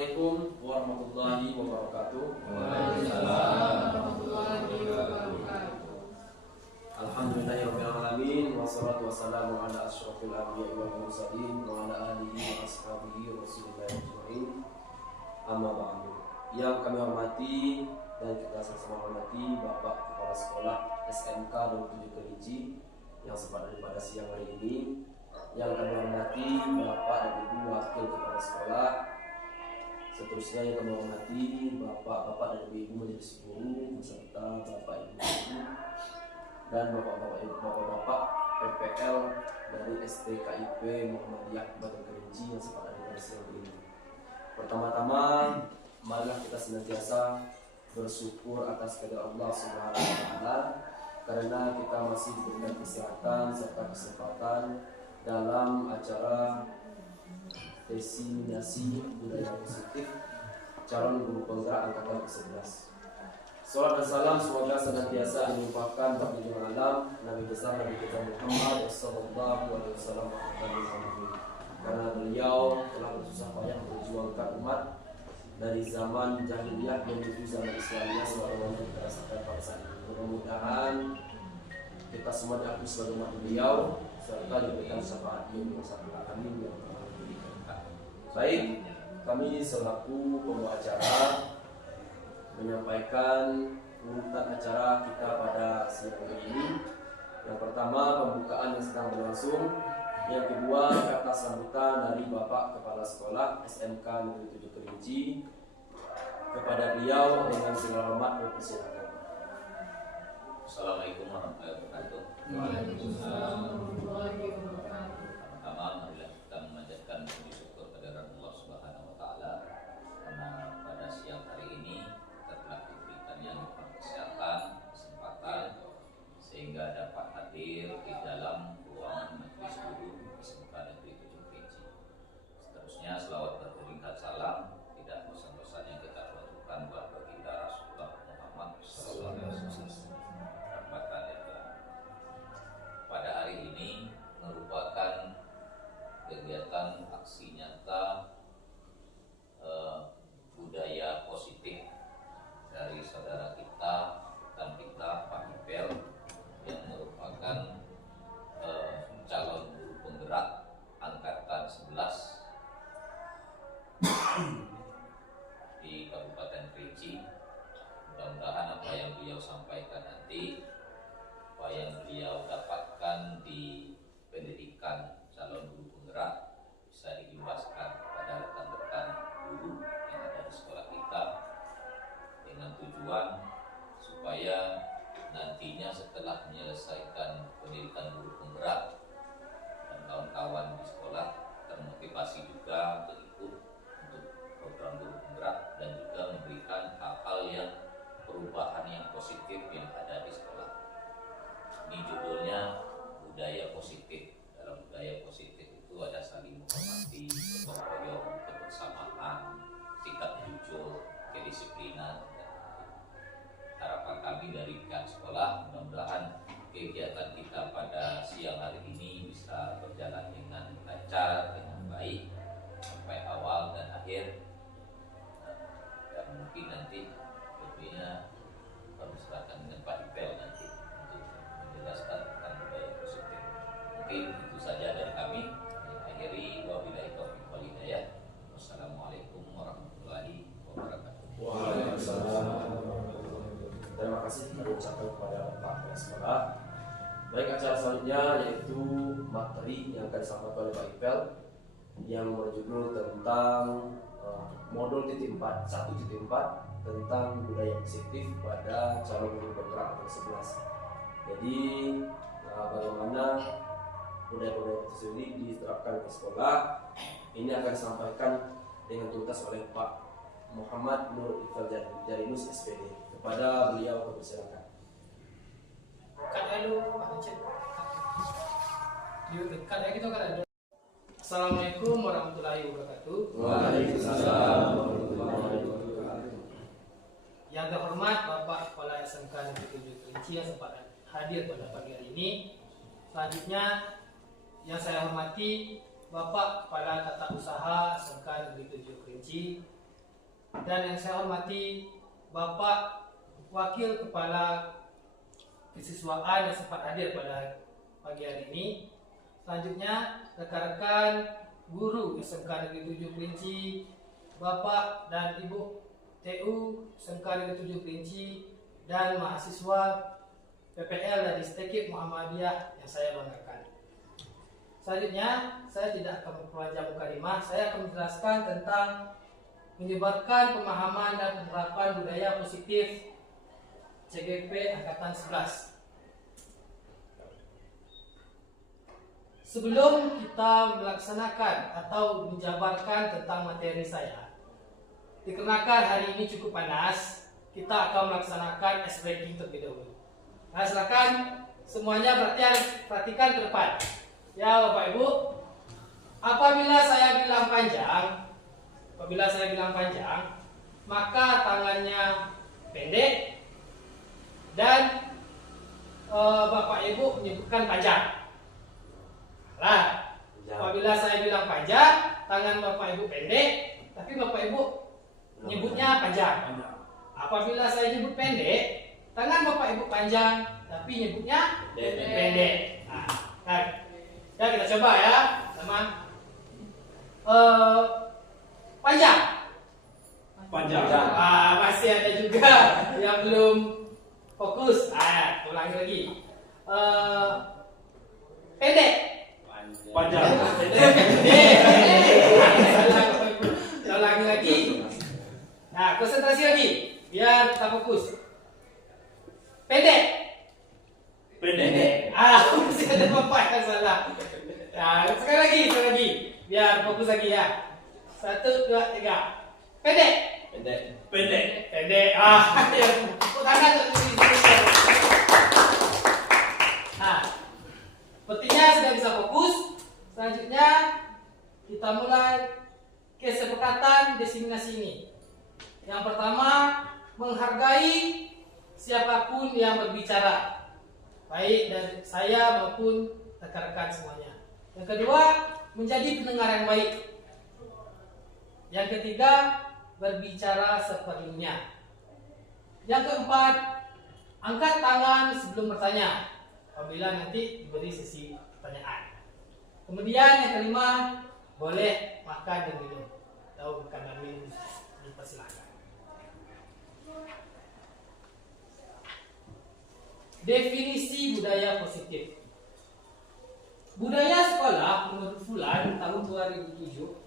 Assalamualaikum warahmatullahi wabarakatuh. Waalaikumsalam warahmatullahi wabarakatuh. Alhamdulillahirabbil alamin wassalatu wassalamu ala asyrofil anbiya'i wal mursalin wa ala alihi wa ashabihi Rasulillah ajma'in. Amma ba'du. Yang kami hormati dan kita sama-sama hormati Bapak Kepala Sekolah SMK 27 Kerinci yang sempat ada pada siang hari ini. Yang kami hormati Bapak dan Ibu Wakil Kepala Sekolah. Seterusnya yang kami hormati Bapak-bapak dan Ibu Majelis Guru beserta Bapak Ibu dan Bapak-bapak PPL dari STKIP Muhammadiyah Kabupaten Kerinci yang sempat ada pada siang hari ini. Pertama-tama, marilah kita senantiasa bersyukur atas kepada Allah Subhanahu wa taala karena kita masih diberikan kesehatan serta kesempatan dalam acara diseminasi budaya positif calon guru penggerak angkatan ke-11. Salam dan salam semoga senantiasa dilimpahkan bagi junjungan alam Nabi besar Nabi kita Muhammad sallallahu alaihi wasallam, karena beliau telah bersusah payah memperjuangkan umat dari zaman jahiliyah menuju zaman Islamiyah sebagaimana kita rasakan pada saat ini. Mudah-mudahan kita semua diakui sebagai umat beliau serta diberikan syafaat yang bersama amin ya Allah. Baik, kami selaku pembawa acara menyampaikan urutan acara kita pada siang hari ini. Yang pertama, pembukaan yang sedang berlangsung. Yang kedua, kata sambutan dari Bapak Kepala Sekolah SMK Negeri 7 Kerinci. Kepada beliau dengan segala hormat dipersilakan. Assalamualaikum warahmatullahi wabarakatuh. Waalaikumsalam warahmatullahi wabarakatuh. Pertama, marilah kita memanjatkan puji syukur kepada Allah Subhanahu wa taala karena pada siang hari ini kita telah diberikan yang kesehatan, kesempatan sehingga dapat hadir di dalam ruangan majelis guru SMK Negeri 7 Kerinci. Seterusnya selawat berkirimkan salam tidak bosan-bosan yang kita aturkan buat baginda Rasulullah Muhammad sallallahu alaihi wasallam. Pada hari ini merupakan kegiatan aksi nyata budaya positif dari saudara kita dan kita Pak Ipel yang merupakan calon guru penggerak angkatan 11 di Kabupaten Kerinci. Mudah-mudahan apa yang beliau sampaikan nanti, apa yang beliau dapatkan di pendidikan calon guru penggerak bisa diimbaskan kepada rekan-rekan guru yang ada di sekolah kita dengan tujuan supaya nantinya setelah menyelesaikan pendidikan guru penggerak dan kawan-kawan di sekolah termotivasi juga untuk ikut untuk program guru penggerak dan juga memberikan hal-hal yang perubahan yang positif yang ada di sekolah. Ini judulnya budaya positif. Dalam budaya positif itu ada saling menghormati, gotong royong, kebersamaan, sikap jujur, kedisiplinan. Harapan kami dari pihak sekolah, mudah-mudahan kegiatan kita pada siang hari ini bisa berjalan dengan lancar, dengan baik sampai awal dan akhir. Dan mungkin nanti lebihnya kami serahkan dengan Pak Ipel nanti untuk menjelaskan tentang budaya positif. Mungkin itu saja dari kami. Akhiri wabillahi taufiq wal hidayah. Wassalamualaikum warahmatullahi wabarakatuh. Waalaikumsalam. Terima kasih kami ucapkan kepada Bapak Kepala Sekolah. Baik, acara selanjutnya yaitu materi yang akan disampaikan oleh Pak Ipel yang berjudul tentang modul titik 4, 1.4 tentang budaya positif pada calon guru penggerak ke-11. Jadi bagaimana budaya-budaya positif ini diterapkan ke sekolah, ini akan disampaikan dengan tuntas oleh Pak Muhammad Nur Ifal Jarinus SPD. Kepada beliau dipersilakan. Assalamualaikum warahmatullahi wabarakatuh. Waalaikumsalam warahmatullahi wabarakatuh. Yang terhormat Bapak Kepala SMK Negeri 7 Kerinci yang sempat hadir pada pagi hari ini. Selanjutnya yang saya hormati Bapak Kepala Tata Usaha SMK Negeri 7 Kerinci dan yang saya hormati Bapak Wakil Kepala Kesiswaan yang sempat hadir pada pagi hari ini. Selanjutnya rekan-rekan guru SMK Negeri 7 Kerinci, Bapak dan Ibu TU SMK Negeri 7 Kerinci, dan mahasiswa PPL dari STEKIP Muhammadiyah yang saya banggakan. Selanjutnya, saya tidak akan memperpanjang mukadimah. Saya akan menjelaskan tentang menyebarkan pemahaman dan penerapan budaya positif CGP Angkatan 11. Sebelum kita melaksanakan atau menjabarkan tentang materi saya, dikarenakan hari ini cukup panas, kita akan melaksanakan ice breaking terlebih dahulu. Nah, silakan semuanya perhatikan ke depan. Ya Bapak Ibu, apabila saya bilang panjang, maka tangannya pendek dan Bapak Ibu menyebutkan panjang. Nah, apabila saya bilang panjang, tangan Bapak Ibu pendek, tapi Bapak Ibu menyebutnya panjang. Apabila saya nyebut pendek, tangan Bapak Ibu panjang, tapi nyebutnya pendek. Nah, ya kita coba ya, teman. Panjang. Masih ada juga yang belum fokus. Ulangi lagi. Pendek. Panjang. Saya ulangi lagi. Nah, konsentrasi lagi, biar kita fokus. Pendek. Masih ada Bapak yang salah. Nah, sekali lagi, biar fokus lagi ya. 1, 2, 3. Pendek. Ya, tepuk tangan untuk diri. Nah, sepertinya sudah bisa fokus. Selanjutnya kita mulai kesepakatan diseminasi ini. Yang pertama, menghargai siapapun yang berbicara, baik dari saya maupun rekan-rekan semuanya. Yang kedua, menjadi pendengar yang baik. Yang ketiga, berbicara seperlunya. Yang keempat, angkat tangan sebelum bertanya apabila nanti diberi sesi pertanyaan. Kemudian yang kelima, boleh makan dan minum atau makan dan minum dipersilakan. Definisi budaya positif. Budaya sekolah menurut Fulan tahun 2007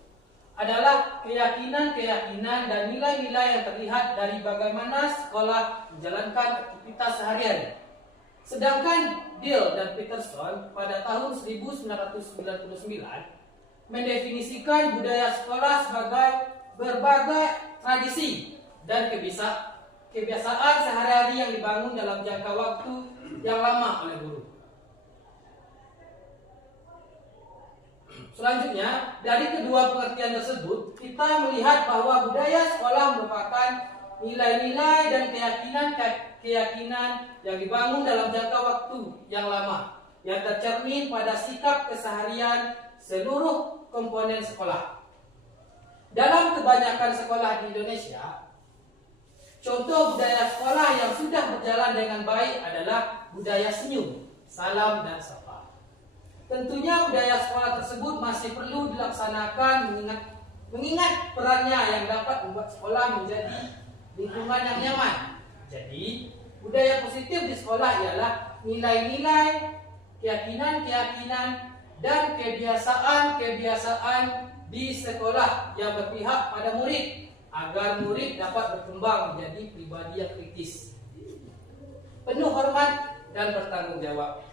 adalah keyakinan-keyakinan dan nilai-nilai yang terlihat dari bagaimana sekolah menjalankan aktivitas sehari-hari. Sedangkan Dill dan Peterson pada tahun 1999 mendefinisikan budaya sekolah sebagai berbagai tradisi dan kebiasaan sehari-hari yang dibangun dalam jangka waktu yang lama oleh guru. Selanjutnya, dari kedua pengertian tersebut, kita melihat bahwa budaya sekolah merupakan nilai-nilai dan keyakinan yang dibangun dalam jangka waktu yang lama, yang tercermin pada sikap keseharian seluruh komponen sekolah. Dalam kebanyakan sekolah di Indonesia, contoh budaya sekolah yang sudah berjalan dengan baik adalah budaya senyum, salam, dan sapa. Tentunya budaya sekolah tersebut masih perlu dilaksanakan mengingat perannya yang dapat membuat sekolah menjadi lingkungan yang nyaman. Jadi, budaya positif di sekolah ialah nilai-nilai, keyakinan-keyakinan, dan kebiasaan-kebiasaan di sekolah yang berpihak pada murid agar murid dapat berkembang menjadi pribadi yang kritis, penuh hormat, dan bertanggung jawab.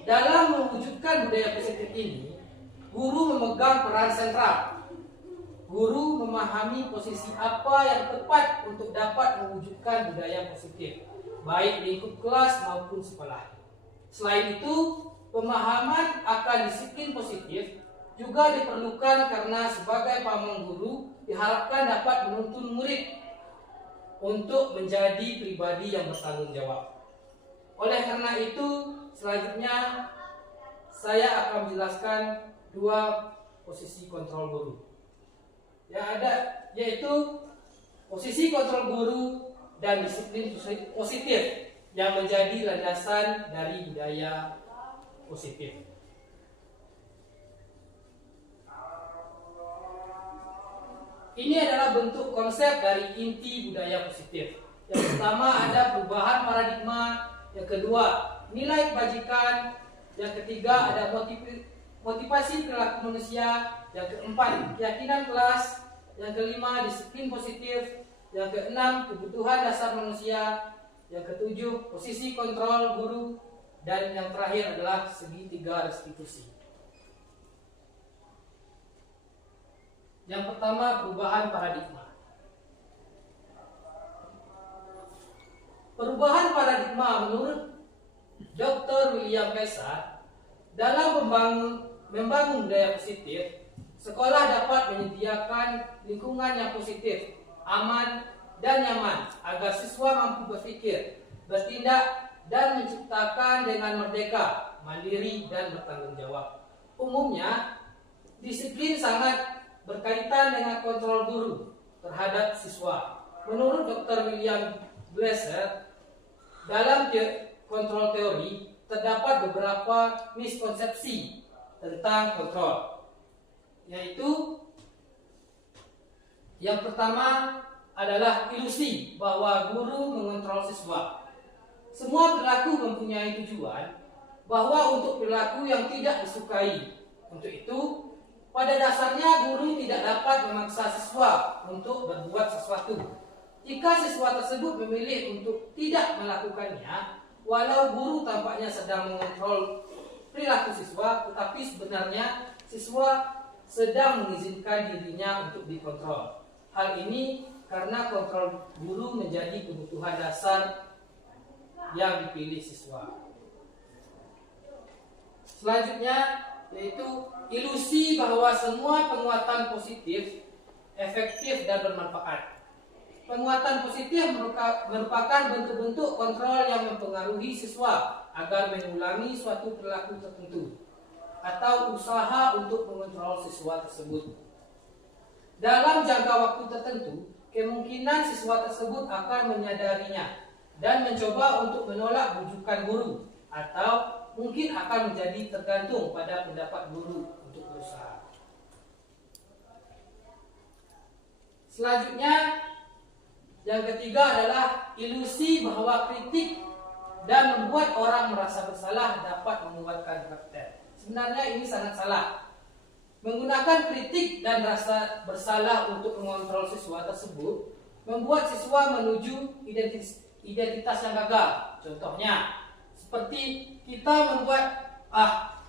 Dalam mewujudkan budaya positif ini, guru memegang peran sentral. Guru memahami posisi apa yang tepat untuk dapat mewujudkan budaya positif, baik lingkup kelas maupun sekolah. Selain itu, pemahaman akan disiplin positif juga diperlukan karena sebagai pamong guru diharapkan dapat menuntun murid untuk menjadi pribadi yang bertanggung jawab. Oleh karena itu, selanjutnya saya akan menjelaskan dua posisi kontrol guru. Yang ada yaitu posisi kontrol guru, dan disiplin positif yang menjadi landasan dari budaya positif. Ini adalah bentuk konsep dari inti budaya positif. Yang pertama ada perubahan paradigma, yang kedua nilai kebajikan, yang ketiga ada motivasi perilaku manusia, yang keempat keyakinan kelas, yang kelima disiplin positif, yang keenam kebutuhan dasar manusia, yang ketujuh posisi kontrol guru, dan yang terakhir adalah segitiga restitusi. Yang pertama, perubahan paradigma. Perubahan paradigma menurut Dr. William Caesar, dalam membangun budaya positif, sekolah dapat menyediakan lingkungan yang positif, aman, dan nyaman agar siswa mampu berpikir, bertindak, dan menciptakan dengan merdeka, mandiri, dan bertanggung jawab. Umumnya, disiplin sangat berkaitan dengan kontrol guru terhadap siswa. Menurut Dr. William Glasser, dalam kontrol teori terdapat beberapa miskonsepsi tentang kontrol, yaitu yang pertama adalah ilusi bahwa guru mengontrol siswa. Semua perilaku mempunyai tujuan bahwa untuk perilaku yang tidak disukai. Untuk itu, pada dasarnya guru tidak dapat memaksa siswa untuk berbuat sesuatu. Jika siswa tersebut memilih untuk tidak melakukannya, walau guru tampaknya sedang mengontrol perilaku siswa, tetapi sebenarnya siswa sedang mengizinkan dirinya untuk dikontrol. Hal ini karena kontrol guru menjadi kebutuhan dasar yang dipilih siswa. Selanjutnya yaitu ilusi bahwa semua penguatan positif efektif dan bermanfaat. Penguatan positif merupakan bentuk-bentuk kontrol yang mempengaruhi siswa agar mengulangi suatu perilaku tertentu atau usaha untuk mengontrol siswa tersebut. Dalam jangka waktu tertentu, kemungkinan siswa tersebut akan menyadarinya dan mencoba untuk menolak bujukan guru, atau mungkin akan menjadi tergantung pada pendapat guru untuk berusaha. Selanjutnya, yang ketiga adalah ilusi bahwa kritik dan membuat orang merasa bersalah dapat menguatkan karakter. Sebenarnya ini sangat salah. Menggunakan kritik dan rasa bersalah untuk mengontrol siswa tersebut membuat siswa menuju identitas yang gagal. Contohnya, seperti kita membuat,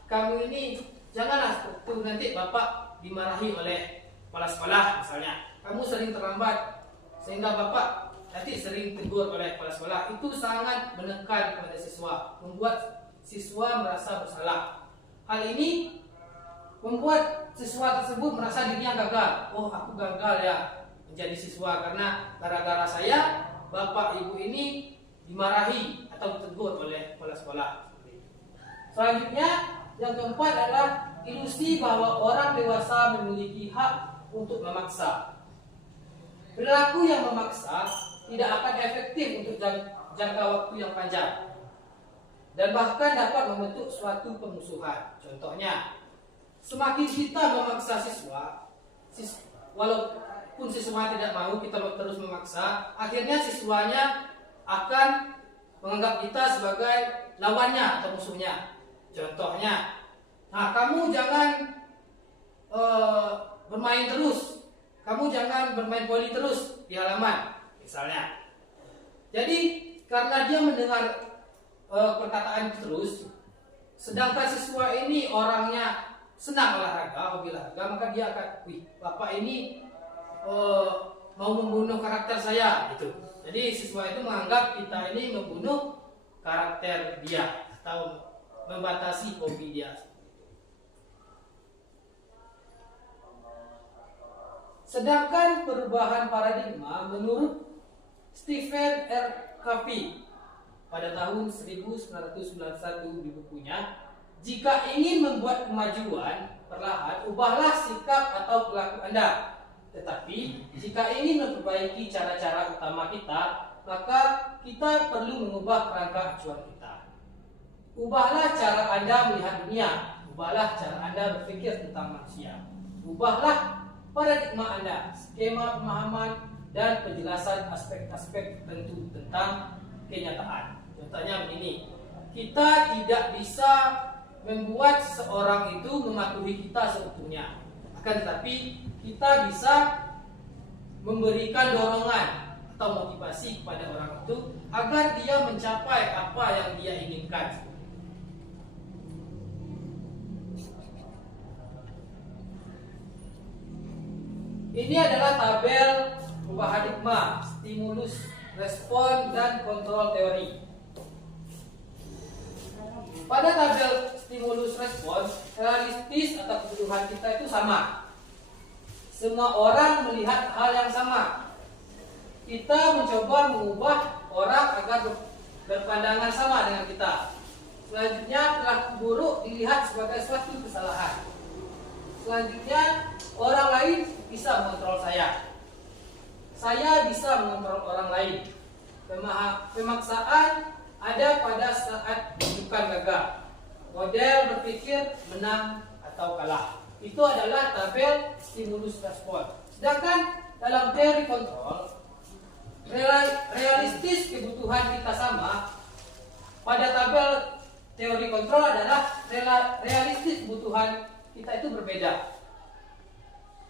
kamu ini janganlah seperti itu, nanti bapak dimarahi oleh kepala sekolah misalnya. Kamu sering terlambat sehingga bapak nanti sering tegur oleh kepala sekolah. Itu sangat menekan kepada siswa, membuat siswa merasa bersalah. Hal ini membuat siswa tersebut merasa dirinya gagal. Oh, aku gagal ya menjadi siswa karena gara-gara saya bapak ibu ini dimarahi atau ditegur oleh kepala sekolah. Selanjutnya, yang keempat adalah ilusi bahwa orang dewasa memiliki hak untuk memaksa. Perilaku yang memaksa tidak akan efektif untuk jangka waktu yang panjang dan bahkan dapat membentuk suatu pemusuhan. Contohnya, semakin kita memaksa siswa, walaupun siswa tidak mau, kita terus memaksa, akhirnya siswanya akan menganggap kita sebagai lawannya atau musuhnya. Contohnya, kamu jangan bermain terus, kamu jangan bermain voli terus di halaman, misalnya. Jadi karena dia mendengar perkataan terus, sedangkan siswa ini orangnya senang olahraga, hobi olahraga, maka dia akan, bapak ini mau membunuh karakter saya, gitu. Jadi siswa itu menganggap kita ini membunuh karakter dia atau membatasi hobi dia. Sedangkan perubahan paradigma menurut Stephen R. Covey pada tahun 1991 di bukunya, jika ingin membuat kemajuan perlahan, ubahlah sikap atau perilaku Anda. Tetapi jika ingin memperbaiki cara-cara utama kita, maka kita perlu mengubah kerangka acuan kita. Ubahlah cara Anda melihat dunia, ubahlah cara Anda berpikir tentang manusia. Ubahlah paradigma Anda, skema pemahaman dan penjelasan aspek-aspek tertentu tentang kenyataan. Contohnya begini, kita tidak bisa membuat seseorang itu mematuhi kita seutuhnya. Akan tetapi kita bisa memberikan dorongan atau motivasi kepada orang itu agar dia mencapai apa yang dia inginkan. Ini adalah tabel paradigma, stimulus, respon, dan kontrol teori. Pada tabel stimulus respon, realistis atau kebutuhan kita itu sama. Semua orang melihat hal yang sama. Kita mencoba mengubah orang agar berpandangan sama dengan kita. Selanjutnya, perilaku buruk dilihat sebagai suatu kesalahan. Selanjutnya, orang lain bisa mengontrol saya. Saya bisa mengontrol orang lain. Pemaksaan ada pada saat bukan gagal. Model berpikir menang atau kalah. Itu adalah tabel stimulus respon. Sedangkan dalam teori kontrol, realistis kebutuhan kita sama. Pada tabel teori kontrol adalah realistis kebutuhan kita itu berbeda.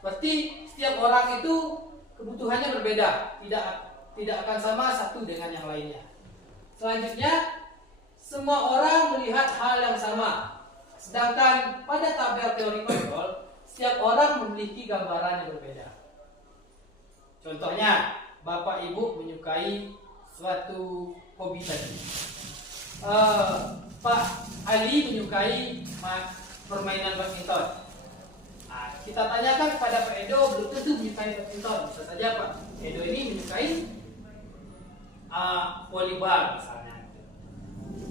Berarti setiap orang itu kebutuhannya berbeda, tidak akan sama satu dengan yang lainnya. Selanjutnya, semua orang melihat hal yang sama. Sedangkan pada tabel teori kontrol, setiap orang memiliki gambaran yang berbeda. Contohnya, Bapak Ibu menyukai suatu hobi tadi. Pak Ali menyukai permainan badminton. Kita tanyakan kepada Pak Edo, belum tentu menyukai badminton. Bisa saja Pak Edo ini menyukai volleyball misalnya.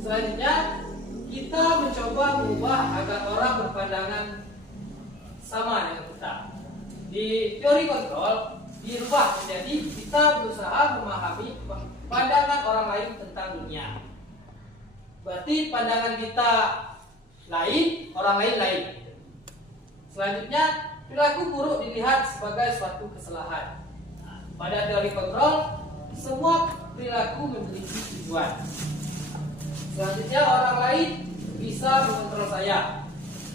Selanjutnya, kita mencoba mengubah agar orang berpandangan sama dengan kita. Di teori kontrol dirubah menjadi kita berusaha memahami pandangan orang lain tentang dunia. Berarti pandangan kita lain, orang lain lain. Selanjutnya, perilaku buruk dilihat sebagai suatu kesalahan. Pada teori kontrol, semua perilaku memiliki tujuan. Selanjutnya, orang lain bisa mengontrol saya.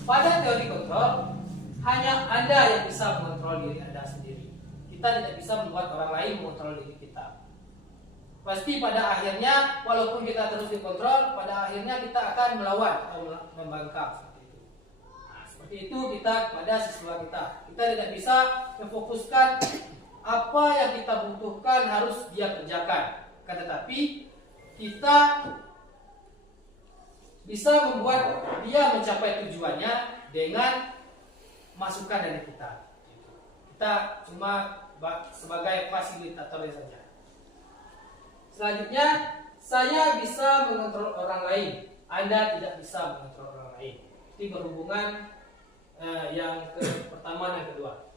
Pada teori kontrol, hanya Anda yang bisa mengontrol diri Anda sendiri. Kita tidak bisa membuat orang lain mengontrol diri kita. Pasti pada akhirnya, walaupun kita terus dikontrol, pada akhirnya kita akan melawan atau membangkang seperti itu. Seperti itu kita kepada siswa kita. Kita tidak bisa memfokuskan apa yang kita butuhkan harus dia kerjakan. Tetapi kita bisa membuat dia mencapai tujuannya dengan masukan dari kita. Kita cuma sebagai fasilitator saja. Selanjutnya, saya bisa mengontrol orang lain. Anda tidak bisa mengontrol orang lain. Ini berhubungan yang pertama dan kedua.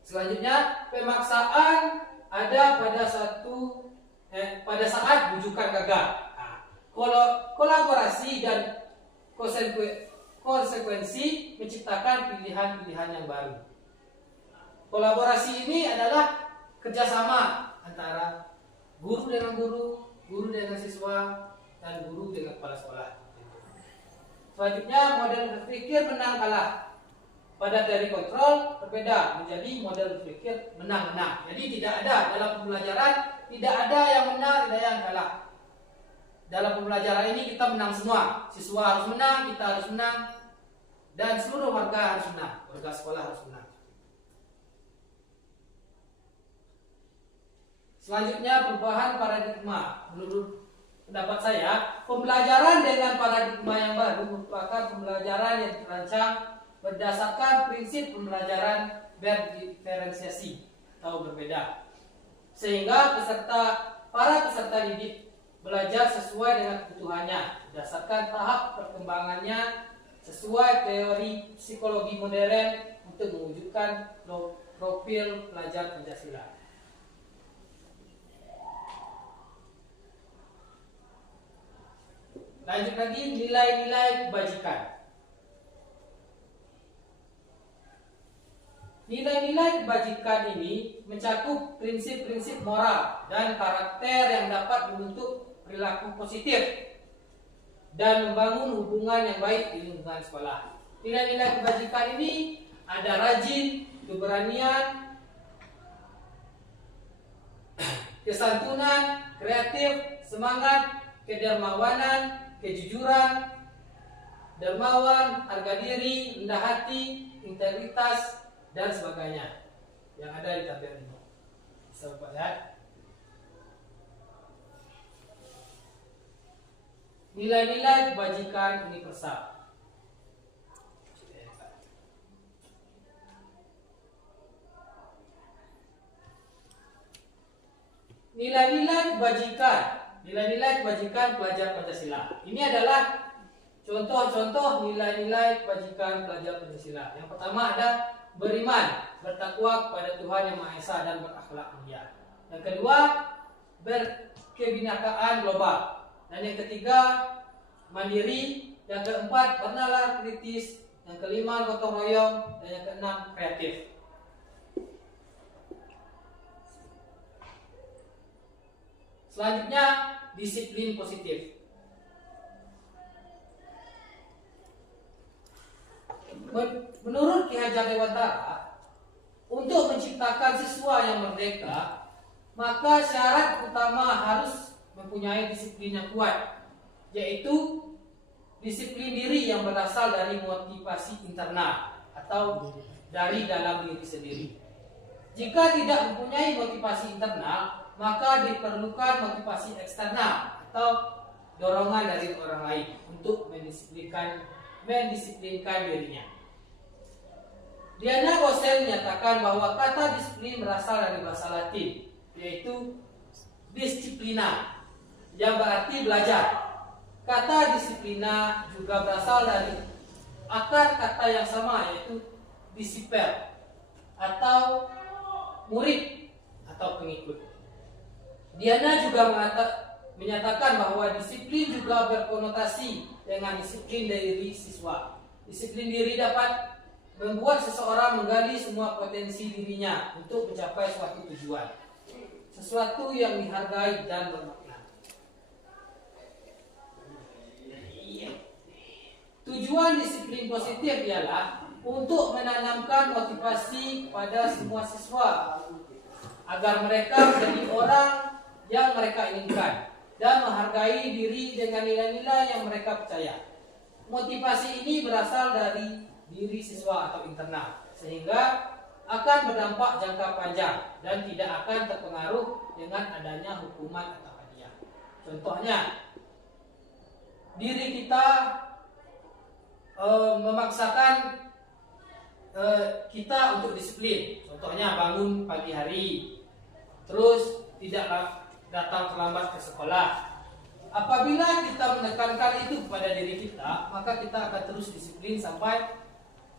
Selanjutnya, pemaksaan ada pada saat bujukan gagal. Kolaborasi dan konsekuensi menciptakan pilihan-pilihan yang baru. Kolaborasi ini adalah kerjasama antara guru dengan guru, guru dengan siswa, dan guru dengan kepala sekolah. Selanjutnya, model berpikir menang kalah. Pada teori kontrol berbeda menjadi model berpikir menang-menang. Jadi tidak ada dalam pembelajaran, tidak ada yang menang, tidak ada yang kalah. Dalam pembelajaran ini kita menang semua. Siswa harus menang, kita harus menang, dan seluruh warga harus menang. Warga sekolah harus menang. Selanjutnya, perubahan paradigma. Menurut pendapat saya, pembelajaran dengan paradigma yang baru merupakan pembelajaran yang dirancang berdasarkan prinsip pembelajaran berdiferensiasi atau berbeda, sehingga para peserta didik belajar sesuai dengan kebutuhannya berdasarkan tahap perkembangannya sesuai teori psikologi modern untuk mewujudkan profil pelajar Pancasila. Lanjut lagi, nilai-nilai kebajikan. Nilai-nilai kebajikan ini mencakup prinsip-prinsip moral dan karakter yang dapat membentuk perilaku positif dan membangun hubungan yang baik di lingkungan sekolah. Nilai-nilai kebajikan ini ada rajin, keberanian, kesantunan, kreatif, semangat, kedermawanan, kejujuran, dermawan, harga diri, rendah hati, integritas, dan sebagainya yang ada di tabel ini. Bisa Bapak lihat. Nilai-nilai kebajikan universal. Nilai-nilai kebajikan pelajar Pancasila. Ini adalah contoh-contoh nilai-nilai kebajikan pelajar Pancasila. Yang pertama ada beriman, bertakwa kepada Tuhan Yang Maha Esa dan berakhlak mulia. Yang kedua, berkebinekaan global. Dan yang ketiga, mandiri. Yang keempat, bernalar kritis. Yang kelima, gotong royong. Dan yang keenam, kreatif. Selanjutnya, disiplin positif. Menurut Ki Hajar Dewantara, untuk menciptakan siswa yang merdeka, maka syarat utama harus mempunyai disiplin yang kuat, yaitu disiplin diri yang berasal dari motivasi internal atau dari dalam diri sendiri. Jika tidak mempunyai motivasi internal, maka diperlukan motivasi eksternal atau dorongan dari orang lain untuk mendisiplinkan dirinya. Diana Gosen menyatakan bahwa kata disiplin berasal dari bahasa Latin, yaitu disciplina, yang berarti belajar. Kata disiplina juga berasal dari akar kata yang sama, yaitu disipel, atau murid atau pengikut. Diana juga menyatakan bahwa disiplin juga berkonotasi dengan disiplin diri siswa. Disiplin diri dapat membuat seseorang menggali semua potensi dirinya untuk mencapai suatu tujuan, sesuatu yang dihargai dan bermakna. Tujuan disiplin positif ialah untuk menanamkan motivasi pada semua siswa agar mereka menjadi orang yang mereka inginkan dan menghargai diri dengan nilai-nilai yang mereka percaya. Motivasi ini berasal dari diri siswa atau internal, sehingga akan berdampak jangka panjang dan tidak akan terpengaruh dengan adanya hukuman atau hadiah. Contohnya, diri kita memaksakan kita untuk disiplin. Contohnya bangun pagi hari, terus tidak datang terlambat ke sekolah. Apabila kita menekankan itu kepada diri kita, maka kita akan terus disiplin sampai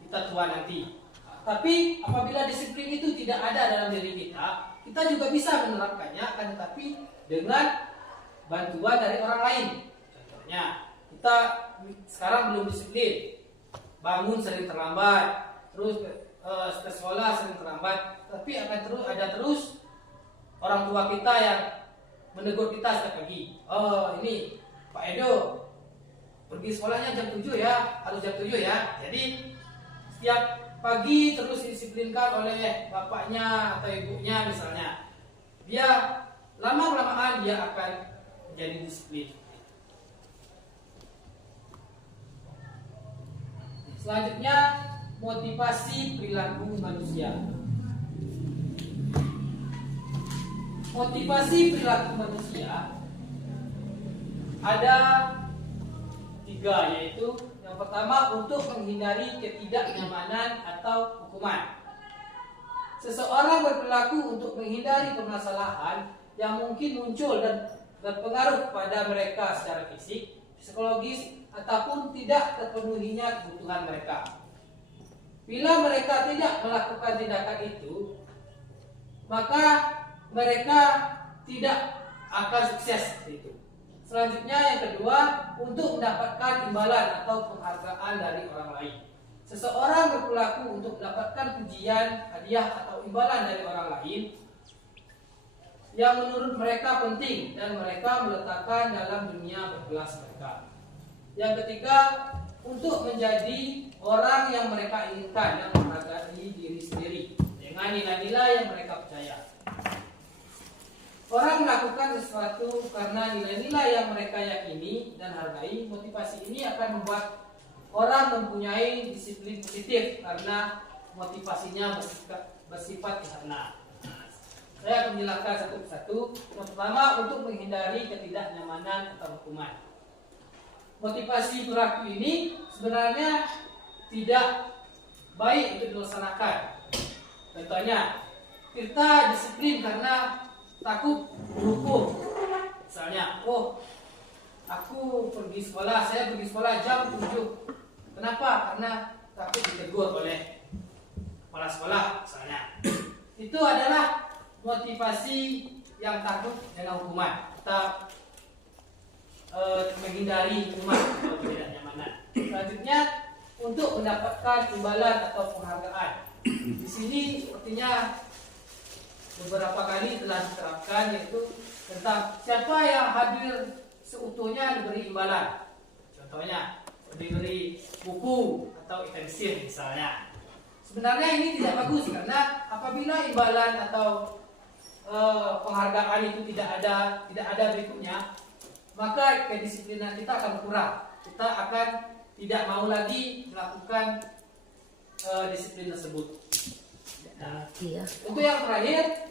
kita tua nanti. Tapi apabila disiplin itu tidak ada dalam diri kita, kita juga bisa menerapkannya, akan tetapi dengan bantuan dari orang lain. Contohnya, kita sekarang belum disiplin, bangun sering terlambat, terus ke sekolah sering terlambat, tapi akan terus orang tua kita yang menegur kita setiap pagi. Oh, ini Pak Edo pergi sekolahnya jam 7 ya, harus jam 7 ya. Jadi setiap pagi terus disiplinkan oleh bapaknya atau ibunya misalnya. Dia lama-kelamaan dia akan menjadi disiplin. Selanjutnya, motivasi perilaku manusia. Motivasi perilaku manusia ada 3, yaitu yang pertama untuk menghindari ketidaknyamanan atau hukuman. Seseorang berperilaku untuk menghindari permasalahan yang mungkin muncul dan berpengaruh pada mereka secara fisik, psikologis, ataupun tidak terpenuhinya kebutuhan mereka. Bila mereka tidak melakukan tindakan itu, maka mereka tidak akan sukses seperti itu. Selanjutnya yang kedua, untuk mendapatkan imbalan atau penghargaan dari orang lain. Seseorang berperilaku untuk mendapatkan pujian, hadiah atau imbalan dari orang lain yang menurut mereka penting dan mereka meletakkan dalam dunia berkelas mereka. Yang ketiga, untuk menjadi orang yang mereka inginkan yang menghargai diri sendiri dengan nilai-nilai yang mereka percaya. Orang melakukan sesuatu karena nilai-nilai yang mereka yakini dan hargai. Motivasi ini akan membuat orang mempunyai disiplin positif karena motivasinya bersifat karena. Saya akan menjelaskan satu persatu. Yang pertama, untuk menghindari ketidaknyamanan atau hukuman. Motivasi perilaku ini sebenarnya tidak baik untuk dilaksanakan. Contohnya, kita disiplin karena takut dihukum. Misalnya, aku pergi sekolah, saya pergi sekolah jam 7. Kenapa? Karena takut ditegur oleh kepala sekolah, misalnya. Itu adalah motivasi yang takut dengan hukuman. Kita menghindari hukuman atau ketidaknyamanan. Selanjutnya, untuk mendapatkan imbalan atau penghargaan. Di sini sepertinya beberapa kali telah diterapkan, yaitu tentang siapa yang hadir seutuhnya diberi imbalan. Contohnya diberi buku atau utensil misalnya. Sebenarnya ini tidak bagus karena apabila imbalan atau penghargaan itu tidak ada berikutnya, maka kedisiplinan kita akan kurang. Kita akan tidak mau lagi melakukan disiplin tersebut. Nah, untuk yang terakhir,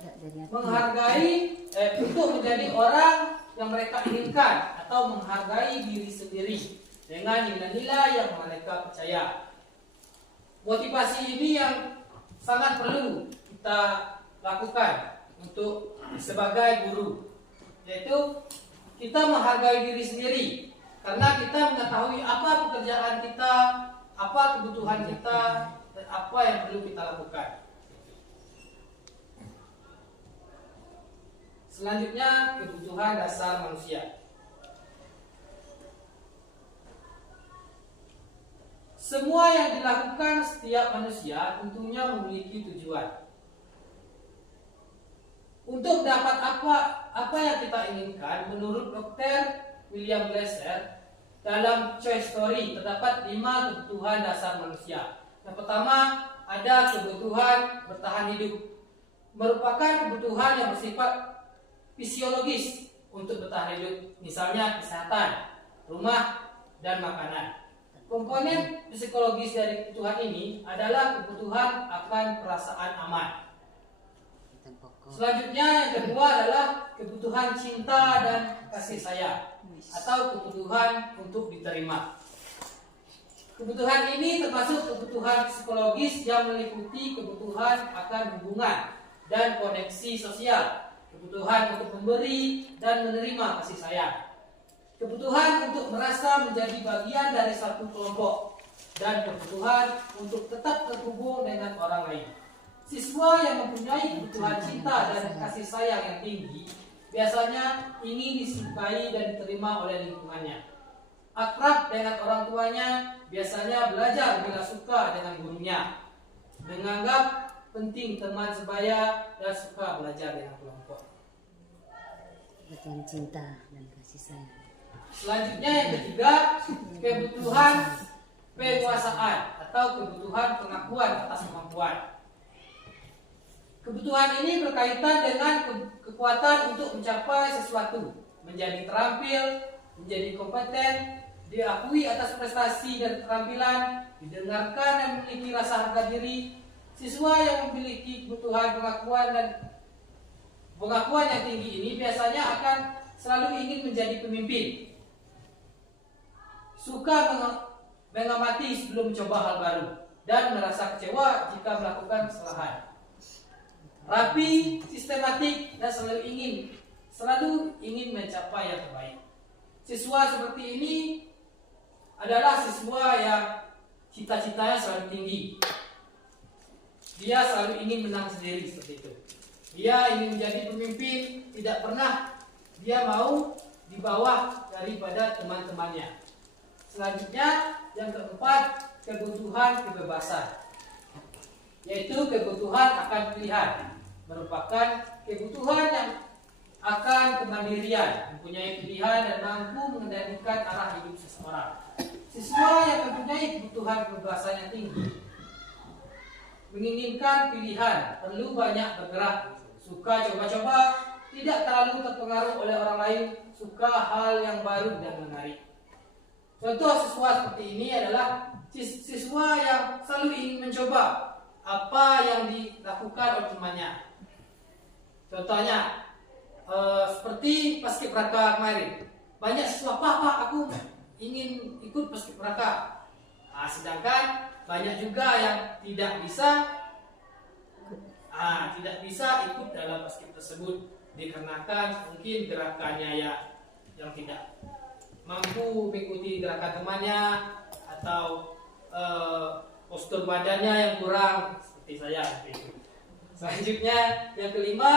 menghargai untuk menjadi orang yang mereka inginkan atau menghargai diri sendiri dengan nilai-nilai yang mereka percaya. Motivasi ini yang sangat perlu kita lakukan untuk sebagai guru, yaitu kita menghargai diri sendiri karena kita mengetahui apa pekerjaan kita, apa kebutuhan kita, dan apa yang perlu kita lakukan. Selanjutnya, kebutuhan dasar manusia. Semua yang dilakukan setiap manusia tentunya memiliki tujuan. Untuk dapat apa yang kita inginkan, menurut Dr. William Glasser, dalam Choice Story terdapat 5 kebutuhan dasar manusia. Yang pertama, ada kebutuhan bertahan hidup. Merupakan kebutuhan yang bersifat fisiologis untuk bertahan hidup, misalnya kesehatan, rumah, dan makanan. Komponen psikologis dari kebutuhan ini adalah kebutuhan akan perasaan aman. Selanjutnya yang kedua adalah kebutuhan cinta dan kasih sayang atau kebutuhan untuk diterima. Kebutuhan ini termasuk kebutuhan psikologis yang meliputi kebutuhan akan hubungan dan koneksi sosial, kebutuhan untuk memberi dan menerima kasih sayang, kebutuhan untuk merasa menjadi bagian dari satu kelompok, dan kebutuhan untuk tetap terhubung dengan orang lain. Siswa yang mempunyai kebutuhan cinta dan kasih sayang yang tinggi biasanya ingin disukai dan diterima oleh lingkungannya. Akrab dengan orang tuanya, biasanya belajar bila suka dengan gurunya, menganggap penting teman sebaya, dan suka belajar dengan kelompok. Kebutuhan cinta dan kasih sayang. Selanjutnya yang ketiga, kebutuhan penguasaan atau kebutuhan pengakuan atas kemampuan. Kebutuhan ini berkaitan dengan kekuatan untuk mencapai sesuatu, menjadi terampil, menjadi kompeten, diakui atas prestasi dan keterampilan, didengarkan dan memiliki rasa harga diri. Siswa yang memiliki kebutuhan pengakuan yang tinggi ini biasanya akan selalu ingin menjadi pemimpin, suka mengamati sebelum mencoba hal baru, dan merasa kecewa jika melakukan kesalahan. Rapi, sistematik, dan selalu ingin mencapai yang terbaik. Siswa seperti ini adalah siswa yang cita-citanya selalu tinggi, Dia selalu ingin menang sendiri seperti itu. Dia ingin menjadi pemimpin, tidak pernah dia mau di bawah daripada teman-temannya. Selanjutnya yang keempat, kebutuhan kebebasan, yaitu kebutuhan akan pilihan, merupakan kebutuhan yang akan kemandirian, mempunyai pilihan dan mampu mengendalikan arah hidup seseorang. Siswa yang mempunyai kebutuhan kebebasan yang tinggi menginginkan pilihan, perlu banyak bergerak, suka coba-coba, tidak terlalu terpengaruh oleh orang lain, suka hal yang baru dan menarik. Contoh siswa seperti ini adalah siswa yang selalu ingin mencoba apa yang dilakukan oleh temannya. Contohnya seperti paskibraka kemarin, banyak siswa, "Pak, aku ingin ikut paskibraka." Nah, sedangkan banyak juga yang tidak bisa ikut dalam paskib tersebut dikarenakan mungkin gerakannya yang tidak mampu mengikuti gerakan temannya, atau postur badannya yang kurang, seperti saya. Selanjutnya yang kelima,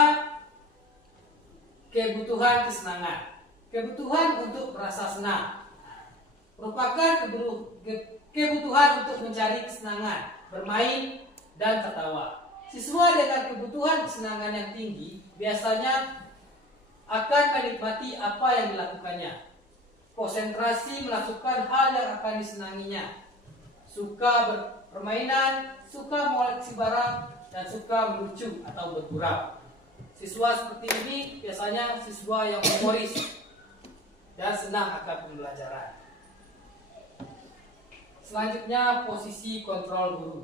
kebutuhan kesenangan, kebutuhan untuk merasa senang, merupakan kebutuhan untuk mencari kesenangan, bermain dan tertawa. Siswa dengan kebutuhan kesenangan yang tinggi biasanya akan menikmati apa yang dilakukannya, konsentrasi melakukan hal yang akan disenanginya, suka permainan, suka mengoleksi barang, dan suka melucu atau bergurau. Siswa seperti ini biasanya siswa yang humoris dan senang akan pembelajaran. Selanjutnya, posisi kontrol guru.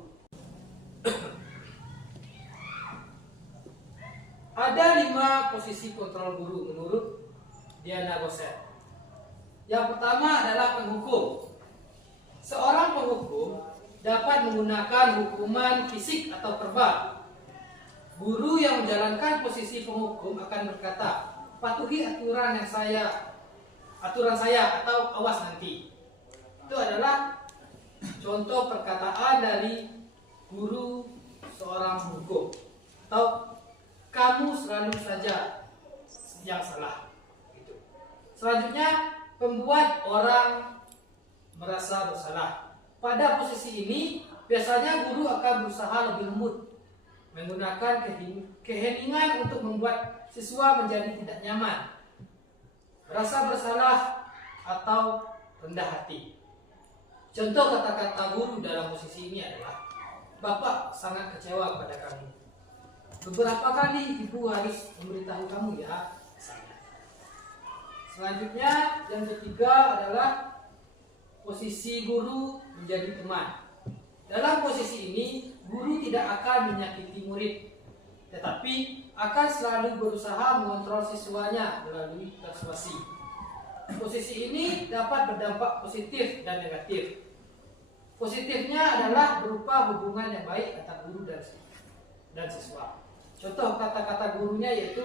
Ada 5 posisi kontrol guru menurut Diana Gosset. Yang pertama adalah penghukum. Seorang penghukum dapat menggunakan hukuman fisik atau verbal. Guru yang menjalankan posisi penghukum akan berkata, "Patuhi aturan saya atau awas nanti." Itu adalah contoh perkataan dari guru seorang penghukum, atau "Kamu selalu saja yang salah." Gitu. Selanjutnya, membuat orang merasa bersalah. Pada posisi ini, biasanya guru akan berusaha lebih lembut, menggunakan keheningan untuk membuat siswa menjadi tidak nyaman, merasa bersalah, atau rendah hati. Contoh kata-kata guru dalam posisi ini adalah, "Bapak sangat kecewa pada kamu. Beberapa kali ibu harus memberitahu kamu ya." Selanjutnya, yang ketiga adalah posisi guru menjadi teman. Dalam posisi ini, guru tidak akan menyakiti murid, tetapi akan selalu berusaha mengontrol siswanya melalui persuasi. Posisi ini dapat berdampak positif dan negatif. Positifnya adalah berupa hubungan yang baik antara guru dan siswa. Contoh kata-kata gurunya yaitu,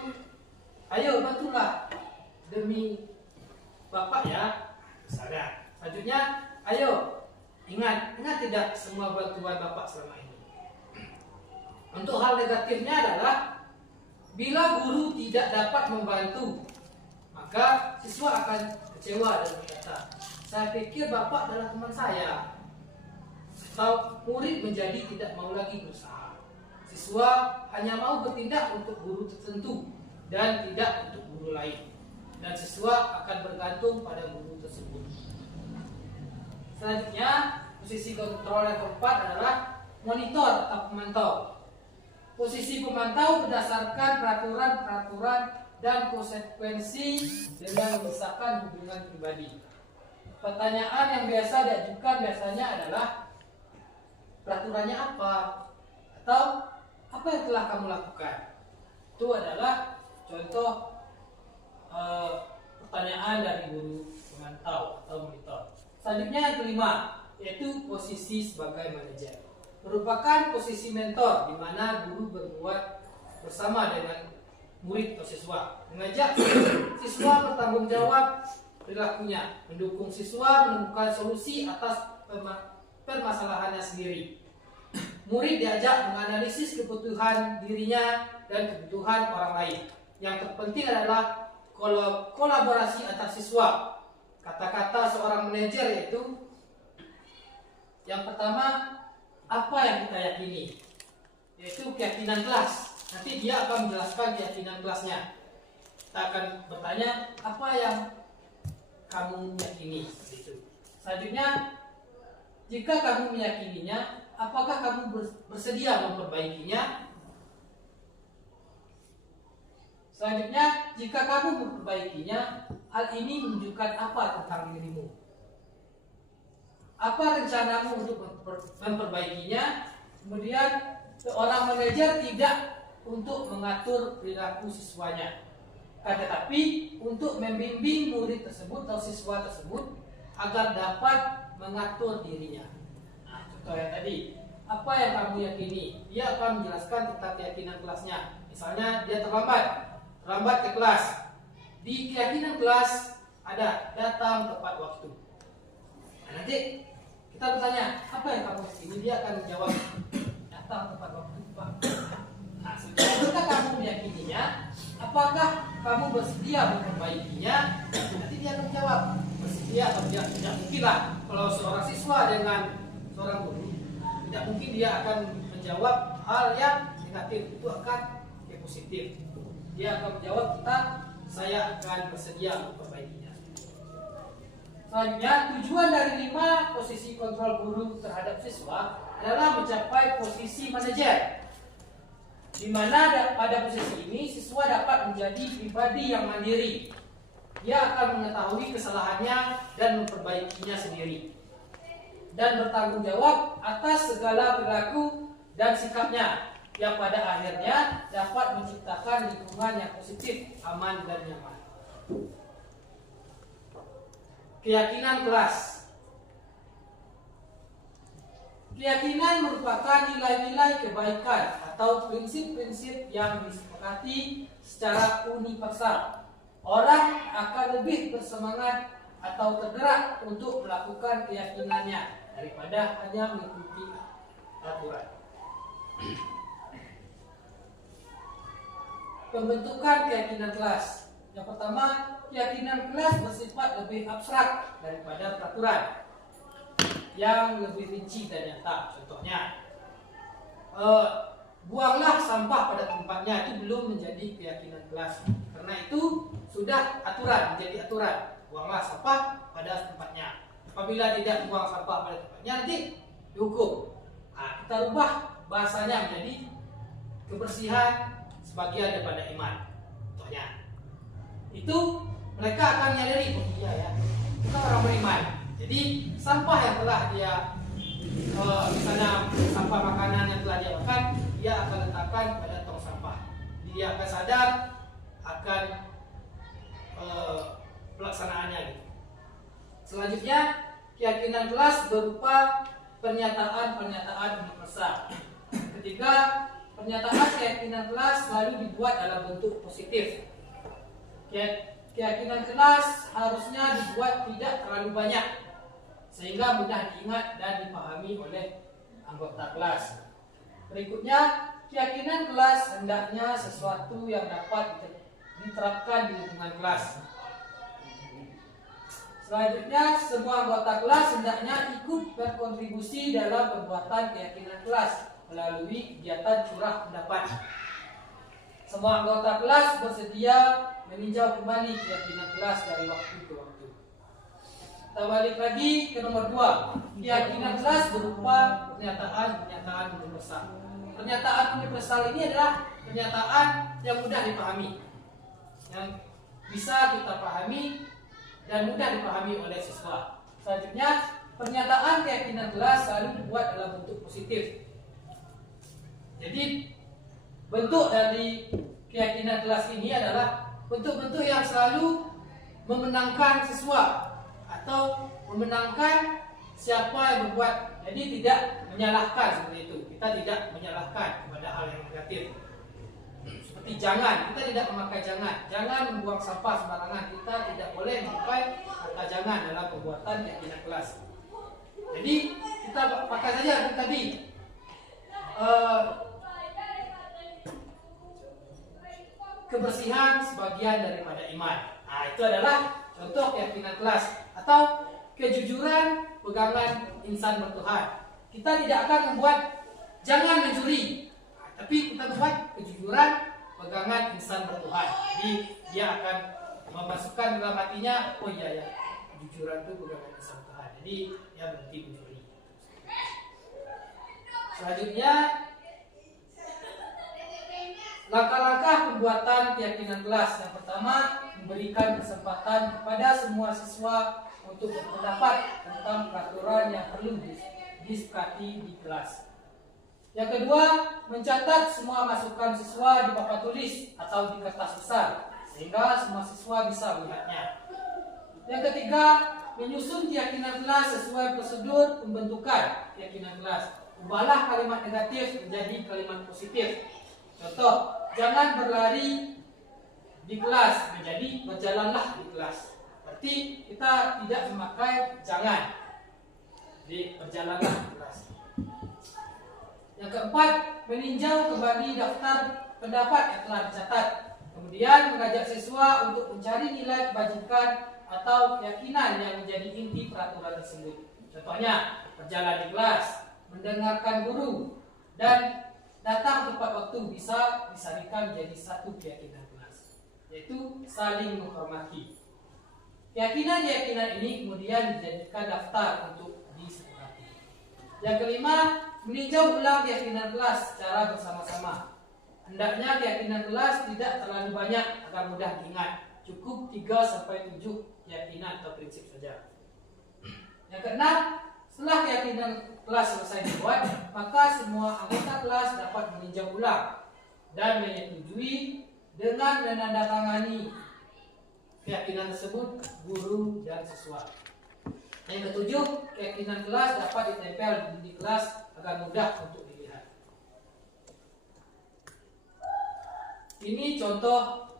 "Ayo bantulah demi Bapak ya," misalnya. Selanjutnya, "Ayo ingat tidak semua bantuan Bapak selama ini." Untuk hal negatifnya adalah, bila guru tidak dapat membantu, maka siswa akan kecewa dan berkata, "Saya pikir Bapak adalah teman saya." Atau murid menjadi tidak mau lagi berusaha. Siswa hanya mau bertindak untuk guru tertentu dan tidak untuk guru lain, dan siswa akan bergantung pada guru tersebut. Selanjutnya, posisi kontrol yang keempat adalah monitor atau pemantau. Posisi pemantau berdasarkan peraturan-peraturan dan konsekuensi dengan memisahkan hubungan pribadi. Pertanyaan yang biasa diajukan biasanya adalah, "Peraturannya apa?" atau "Apa yang telah kamu lakukan?" Itu adalah contoh pertanyaan dari guru pemantau atau monitor. Selanjutnya yang kelima, yaitu posisi sebagai manajer. Merupakan posisi mentor, di mana guru berbuat bersama dengan murid atau siswa, mengajak siswa bertanggung jawab perilakunya, mendukung siswa menemukan solusi atas permasalahannya sendiri. murid diajak menganalisis kebutuhan dirinya dan kebutuhan orang lain. Yang terpenting adalah kolaborasi antar siswa. Kata-kata seorang manajer yaitu yang pertama, apa yang kita yakini, yaitu keyakinan kelas. Nanti dia akan menjelaskan keyakinan kelasnya. Kita akan bertanya, apa yang kamu yakini? Gitu. Selanjutnya, jika kamu meyakininya, apakah kamu bersedia memperbaikinya? Selanjutnya, jika kamu memperbaikinya, hal ini menunjukkan apa tentang dirimu? Apa rencanamu untuk memperbaikinya? Kemudian, seorang manajer tidak untuk mengatur perilaku siswanya, tetapi untuk membimbing murid tersebut atau siswa tersebut agar dapat mengatur dirinya. Nah, contoh yang tadi, apa yang kamu yakini? Dia akan menjelaskan tentang keyakinan kelasnya. Misalnya dia terlambat ke kelas. Di keyakinan kelas ada datang tepat waktu. Nah, nanti kita bertanya, apa yang kamu yakini? Dia akan menjawab, datang tepat waktu, Pak. Nah, jika kamu meyakininya, apakah kamu bersedia memperbaikinya? Nanti dia akan menjawab, bersedia atau tidak mungkin lah. Kalau seorang siswa dengan seorang guru, tidak mungkin dia akan menjawab hal yang negatif, itu akan yang positif. Dia akan menjawab saya akan bersedia memperbaikinya. Selanjutnya, tujuan dari 5 posisi kontrol guru terhadap siswa adalah mencapai posisi manajer, di mana pada posisi ini siswa dapat menjadi pribadi yang mandiri. Dia akan mengetahui kesalahannya dan memperbaikinya sendiri, dan bertanggung jawab atas segala perilaku dan sikapnya, yang pada akhirnya dapat menciptakan lingkungan yang positif, aman, dan nyaman. Keyakinan kelas. Keyakinan merupakan nilai-nilai kebaikan atau prinsip-prinsip yang disepakati secara universal. Orang akan lebih bersemangat atau tergerak untuk melakukan keyakinannya daripada hanya mengikuti aturan. Pembentukan keyakinan kelas. Yang pertama, keyakinan kelas bersifat lebih abstrak daripada peraturan yang lebih rinci dan nyata. Contohnya, buanglah sampah pada tempatnya, itu belum menjadi keyakinan kelas. Karena itu sudah aturan, menjadi aturan. Buanglah sampah pada tempatnya. Apabila tidak buang sampah pada tempatnya, nanti dihukum. Nah, kita rubah bahasanya menjadi kebersihan sebagian daripada iman. Contohnya, itu mereka akan menyadari, oh iya ya, kita orang beriman. Jadi sampah yang telah dia misalnya sampah makanan yang telah dia makan, dia akan letakkan pada tong sampah. Dia akan sadar akan pelaksanaannya gitu. Selanjutnya, keyakinan kelas berupa pernyataan-pernyataan universal. Ketiga, pernyataan keyakinan kelas selalu dibuat dalam bentuk positif. Keyakinan kelas harusnya dibuat tidak terlalu banyak, sehingga mudah diingat dan dipahami oleh anggota kelas. Berikutnya, keyakinan kelas hendaknya sesuatu yang dapat diterapkan di lingkungan kelas. Selanjutnya, semua anggota kelas hendaknya ikut berkontribusi dalam pembuatan keyakinan kelas melalui kegiatan curah pendapat. Semua anggota kelas bersedia meninjau kembali keyakinan kelas dari waktu ke waktu. Kita balik lagi ke nomor 2. Keyakinan kelas berupa pernyataan-pernyataan universal. Pernyataan universal ini adalah pernyataan yang mudah dipahami, yang bisa kita pahami dan mudah dipahami oleh siswa. Selanjutnya, pernyataan keyakinan kelas selalu dibuat dalam bentuk positif. Jadi, bentuk dari keyakinan kelas ini adalah bentuk-bentuk yang selalu memenangkan siswa atau memenangkan siapa yang berbuat. Jadi tidak menyalahkan seperti itu. Kita tidak menyalahkan kepada hal yang negatif. Seperti jangan, kita tidak memakai jangan membuang sampah sembarangan. Kita tidak boleh memakai kata jangan dalam pembuatan keyakinan kelas. Jadi kita pakai saja tadi, kebersihan sebagian daripada iman. Nah, itu adalah contoh keyakinan kelas atau kejujuran pegangan insan bertuhan. Kita tidak akan membuat jangan mencuri, tapi kita membuat kejujuran pegangan insan bertuhan. Jadi dia akan memasukkan dalam hatinya, oh iya ya, kejujuran itu pegangan insan Tuhan. Jadi dia berhenti mencuri. Selanjutnya, langkah-langkah pembuatan keyakinan kelas. Yang pertama, memberikan kesempatan kepada semua siswa untuk berpendapat tentang peraturan yang perlu disepakati di kelas. Yang kedua, mencatat semua masukan siswa di papan tulis atau di kertas besar, sehingga semua siswa bisa melihatnya. Yang ketiga, menyusun keyakinan kelas sesuai prosedur pembentukan keyakinan kelas. Ubahlah kalimat negatif menjadi kalimat positif. Contoh, jangan berlari di kelas menjadi berjalanlah di kelas. Berarti kita tidak memakai jangan, jadi berjalanlah di kelas. Yang keempat, meninjau kembali daftar pendapat yang telah dicatat. Kemudian mengajak siswa untuk mencari nilai kebajikan atau keyakinan yang menjadi inti peraturan tersebut. Contohnya, berjalan di kelas, mendengarkan guru, dan datang tepat waktu bisa disarikan menjadi satu keyakinan kelas, yaitu saling menghormati. Keyakinan-keyakinan ini kemudian dijadikan daftar untuk disepakati. Yang kelima, meninjau ulang keyakinan kelas secara bersama-sama. Hendaknya keyakinan kelas tidak terlalu banyak agar mudah diingat. Cukup 3-7 keyakinan atau prinsip saja. Yang keenam, setelah keyakinan kelas selesai dibuat, maka semua anggota kelas dapat meninjau ulang dan menyetujui dengan menandatangani keyakinan tersebut guru dan siswa. Yang ketujuh, keyakinan kelas dapat ditempel di kelas agar mudah untuk dilihat. Ini contoh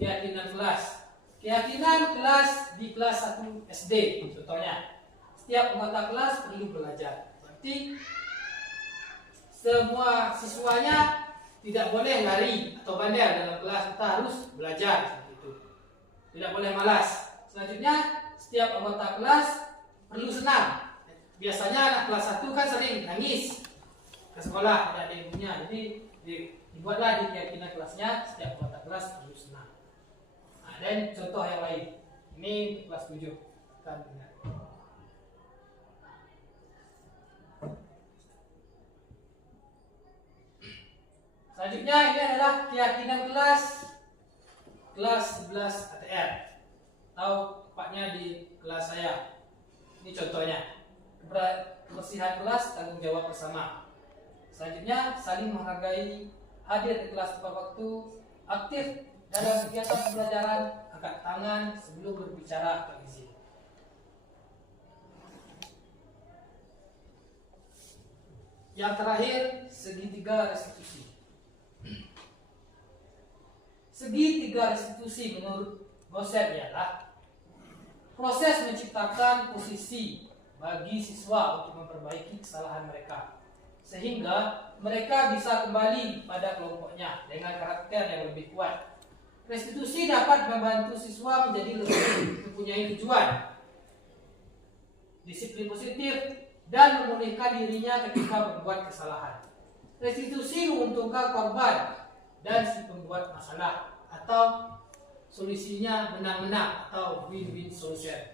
keyakinan kelas. Keyakinan kelas di kelas 1 SD contohnya. Setiap anggota kelas perlu belajar. Berarti semua siswanya tidak boleh lari atau bandel dalam kelas. Kita harus belajar seperti itu. Tidak boleh malas. Selanjutnya, setiap anggota kelas perlu senang. Biasanya anak kelas 1 kan sering nangis ke sekolah, tidak ada ibunya. Jadi dibuatlah di keyakinan kelasnya setiap anggota kelas perlu senang. Nah, dan contoh yang lain. Ini kelas 7. Kan ingat. Selanjutnya ini adalah keyakinan kelas 11 ATR atau tepatnya di kelas saya. Ini contohnya. Kebersihan kelas, tanggung jawab bersama. Selanjutnya, saling menghargai, hadir di kelas tepat waktu, aktif dalam kegiatan pembelajaran, angkat tangan sebelum berbicara atau izin. Yang terakhir, segitiga restitusi. Segitiga restitusi menurut Gosset ialah proses menciptakan posisi bagi siswa untuk memperbaiki kesalahan mereka, sehingga mereka bisa kembali pada kelompoknya dengan karakter yang lebih kuat. Restitusi dapat membantu siswa menjadi lebih mempunyai tujuan, disiplin positif, dan memulihkan dirinya ketika berbuat kesalahan. Restitusi menguntungkan korban dan si pembuat masalah, atau solusinya menang-menang atau win-win solution.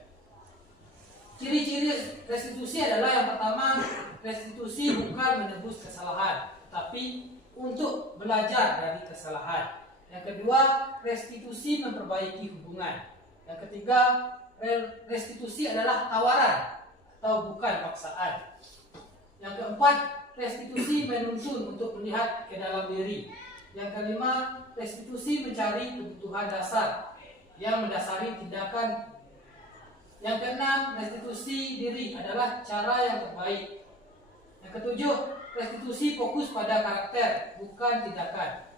Ciri-ciri restitusi adalah yang pertama, restitusi bukan menebus kesalahan, tapi untuk belajar dari kesalahan. Yang kedua, restitusi memperbaiki hubungan. Yang ketiga, restitusi adalah tawaran atau bukan paksaan. Yang keempat, restitusi menuntun untuk melihat ke dalam diri. Yang kelima, restitusi mencari kebutuhan dasar yang mendasari tindakan. Yang keenam, restitusi diri adalah cara yang terbaik. Yang ketujuh, restitusi fokus pada karakter, bukan tindakan.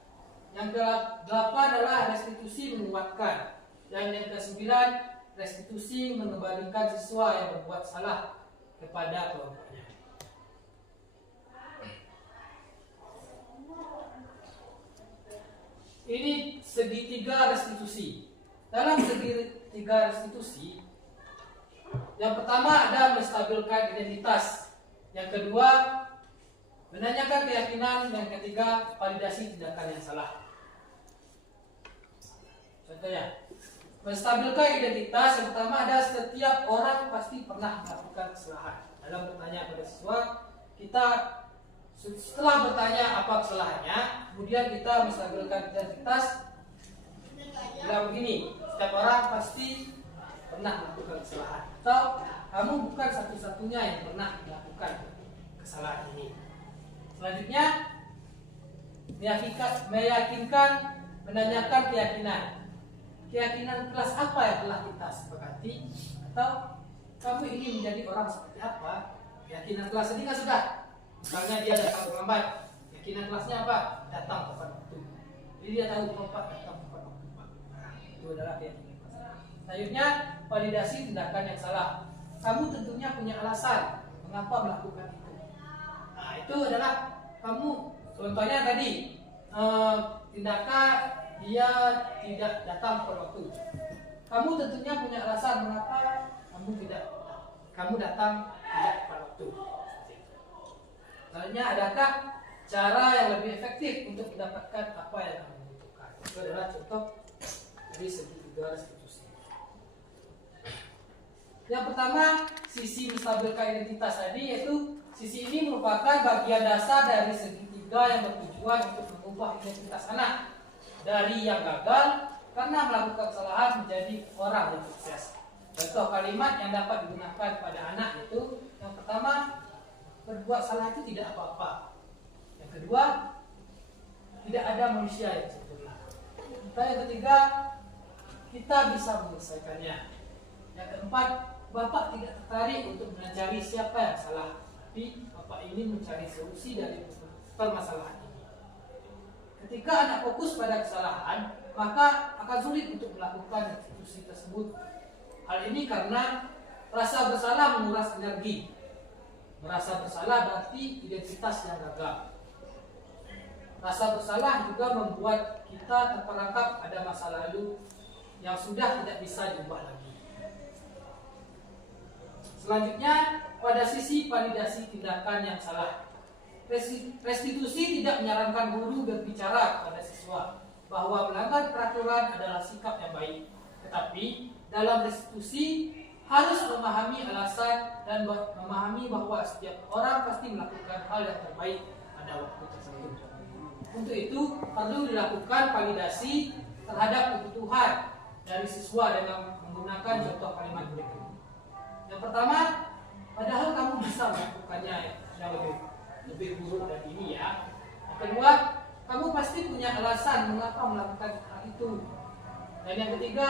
Yang ke-8 adalah restitusi menguatkan. Dan yang ke-9, restitusi mengembalikan siswa yang berbuat salah kepada kelompoknya. ini segitiga restitusi. Dalam segitiga restitusi, yang pertama ada menstabilkan identitas, yang kedua menanyakan keyakinan, yang ketiga validasi tindakan yang salah. Contohnya, menstabilkan identitas yang pertama ada setiap orang pasti pernah melakukan kesalahan. Dalam bertanya pada siswa, kita setelah bertanya apa kesalahannya, kemudian kita menstabilkan identitas. Bilang begini, setiap orang pasti pernah melakukan kesalahan, atau kamu bukan satu-satunya yang pernah melakukan kesalahan ini. Selanjutnya, meyakinkan, menanyakan keyakinan. Keyakinan kelas apa yang telah kita sepakati, atau kamu ingin menjadi orang seperti apa? Keyakinan kelas ini kan sudah. Misalnya dia datang terlambat, keyakinan kelasnya apa? Datang tepat waktu. Jadi dia tahu tepat datang tepat waktu. Itu adalah keyakinan kelas. Selanjutnya, validasi tindakan yang salah. Kamu tentunya punya alasan mengapa melakukan itu. Nah, itu adalah kamu. Contohnya tadi, tindakan dia tidak datang tepat waktu. Kamu tentunya punya alasan mengapa kamu datang tidak tepat waktu. Selanjutnya, adakah cara yang lebih efektif untuk mendapatkan apa yang kamu butuhkan? Itu adalah contoh dari segitiga restitusi. Yang pertama, sisi menstabilkan identitas tadi, yaitu sisi ini merupakan bagian dasar dari segitiga yang bertujuan untuk mengubah identitas anak dari yang gagal karena melakukan kesalahan menjadi orang yang sukses. Contoh kalimat yang dapat digunakan pada anak itu, yang pertama, berbuat salah itu tidak apa-apa. Yang kedua, tidak ada manusia yang sempurna. Dan yang ketiga, kita bisa menyelesaikannya. Yang keempat, Bapak tidak tertarik untuk mencari siapa yang salah, tapi Bapak ingin mencari solusi dari permasalahan ini. Ketika anak fokus pada kesalahan, maka akan sulit untuk melakukan restitusi tersebut. Hal ini karena rasa bersalah menguras energi. Merasa bersalah berarti identitas yang gagal. Rasa bersalah juga membuat kita terperangkap pada masa lalu yang sudah tidak bisa diubah lagi. Selanjutnya, pada sisi validasi tindakan yang salah. Restitusi tidak menyarankan guru berbicara kepada siswa bahwa melanggar peraturan adalah sikap yang baik. Tetapi dalam restitusi harus memahami alasan dan memahami bahwa setiap orang pasti melakukan hal yang terbaik pada waktu tersebut. Untuk itu perlu dilakukan validasi terhadap kebutuhan dari siswa dengan menggunakan contoh kalimat berikut. Yang pertama, padahal kamu bisa melakukannya yang lebih buruk dari ini ya. Yang kedua, kamu pasti punya alasan mengapa melakukan hal itu. Dan yang ketiga,